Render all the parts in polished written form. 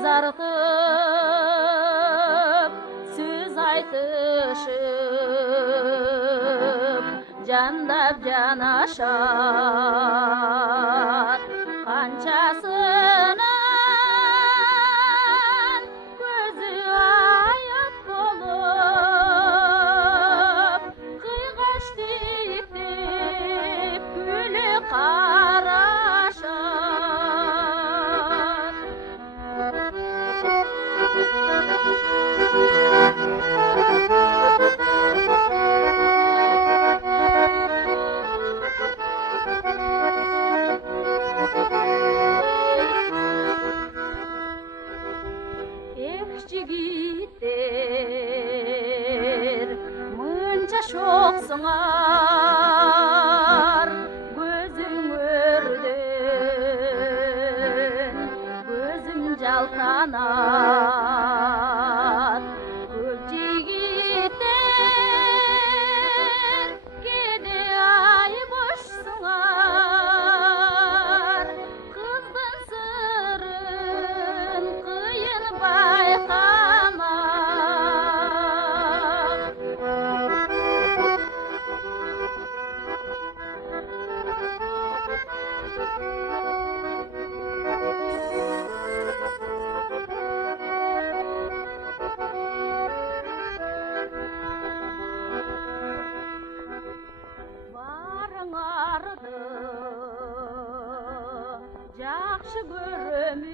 қызартып сөз айтышып жандап жанашат қаншасының көзі аяп болып қиғаш тиктеп күлі қарашат. Жігіттер мұнша шоқсыңар көзің өрден көзім жалтанат көп жігіттер кеде ай бошсыңар қыздың сырын қиын байқа. Барыңарды жақшы көремін,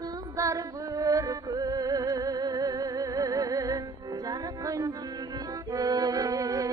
қыздар көркі жарқын жігіттер.